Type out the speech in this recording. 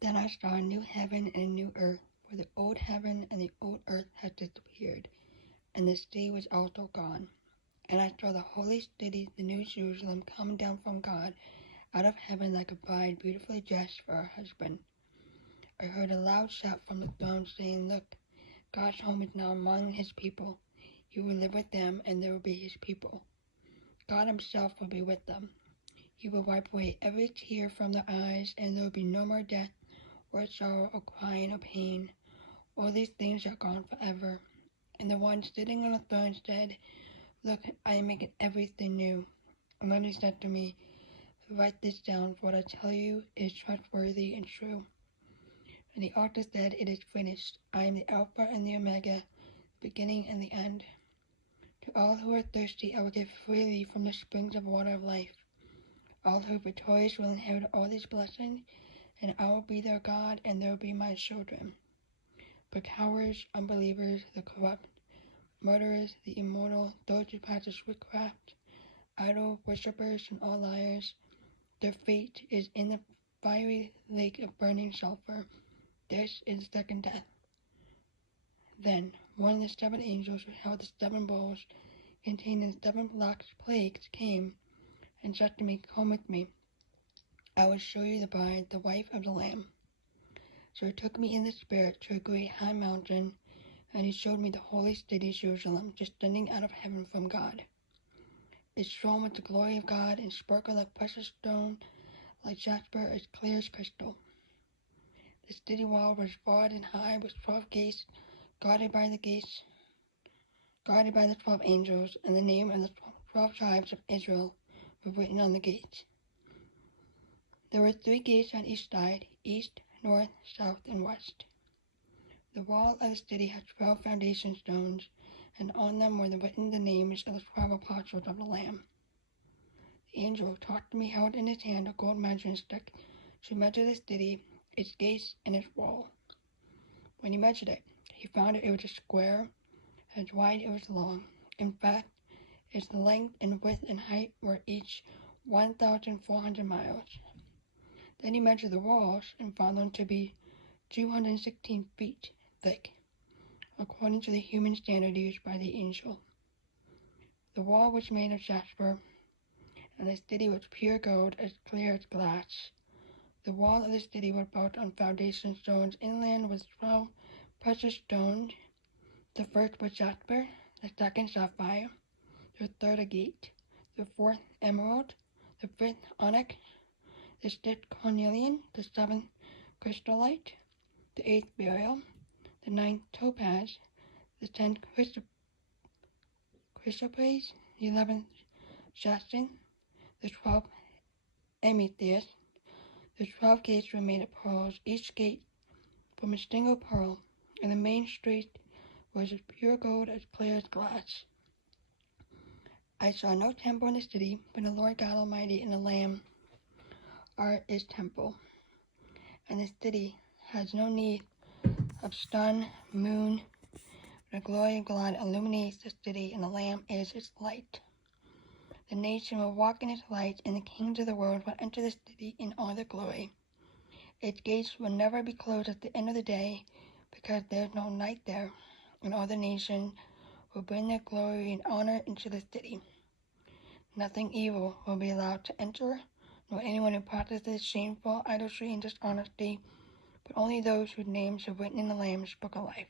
Then I saw a new heaven and a new earth, for the old heaven and the old earth had disappeared, and the sea was also gone. And I saw the holy city, the new Jerusalem, coming down from God, out of heaven like a bride beautifully dressed for her husband. I heard a loud shout from the throne saying, "Look, God's home is now among his people. He will live with them, and they will be his people. God himself will be with them. He will wipe away every tear from their eyes, and there will be no more death, or sorrow, or crying, or pain. All these things are gone forever." And the one sitting on the throne said, "Look, I am making everything new." And then he said to me, "Write this down, for what I tell you is trustworthy and true." And the author said, "It is finished. I am the Alpha and the Omega, the beginning and the end. To all who are thirsty, I will give freely from the springs of water of life. All who are victorious will inherit all these blessings, and I will be their God, and they will be my children. But cowards, unbelievers, the corrupt, murderers, the immoral, those who practice witchcraft, idol worshippers, and all liars, their fate is in the fiery lake of burning sulfur. This is the second death." Then one of the seven angels who held the seven bowls containing the seven last plagues came and said to me, "Come with me. I will show you the bride, the wife of the Lamb." So he took me in the spirit to a great high mountain, and he showed me the holy city Jerusalem, descending out of heaven from God. It shone with the glory of God and sparkled like precious stone, like jasper, as clear as crystal. The city wall was broad and high, with 12 gates, guarded by the 12 angels, and the name of the 12 tribes of Israel were written on the gates. There were 3 gates on each side, east, north, south, and west. The wall of the city had 12 foundation stones, and on them were written the names of the 12 apostles of the Lamb. The angel talked to me, held in his hand a gold measuring stick to measure the city, its gates, and its wall. When he measured it, he found it was a square, as wide as it was long. In fact, its length and width and height were each 1,400 miles. Then he measured the walls and found them to be 216 feet thick, according to the human standard used by the angel. The wall was made of jasper, and the city was pure gold, as clear as glass. The wall of the city was built on foundation stones. Inland was 12 precious stones. The first was jasper, the second sapphire, the third agate, the fourth emerald, the fifth onyx, the sixth cornelian, the seventh chrysolite, the eighth beryl, the ninth topaz, the 10th chrysoprase, the 11th jasmin, the 12th amethyst. The 12 gates were made of pearls, each gate from a single pearl, and the main street was of pure gold, as clear as glass. I saw no temple in the city, but the Lord God Almighty and the Lamb are its temple. And the city has no need of sun, moon. The glory of God illuminates the city, and the Lamb is its light. The nation will walk in its light, and the kings of the world will enter the city in all their glory. Its gates will never be closed at the end of the day, because there is no night there, and all the nations will bring their glory and honor into the city. Nothing evil will be allowed to enter, nor anyone who practices shameful idolatry and dishonesty, but only those whose names are written in the Lamb's Book of Life.